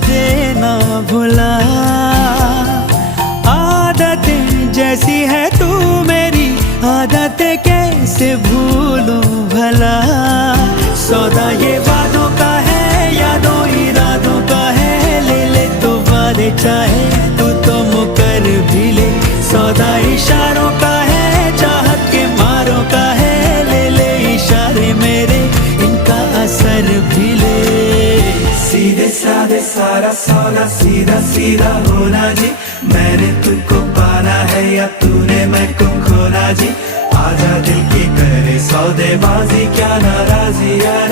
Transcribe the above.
देना भुला। आदतें जैसी है तू मेरी, आदतें कैसे भूलूं भला। सौदा ये वादों का है, यादों इरादों का है, ले ले तो वादे चाहे तू तो मुकर भी ले। सौदा इशारों का है, चाहत के मारों का है, ले ले इशारे मेरे, इनका असर भी ले। सीधे साधे सारा सौदा, सीधा सीधा होना जी। मैंने तुझको पाना है या तूने मैं को खोना जी। आजा दिल की करे सौदेबाजी, क्या नाराजी है।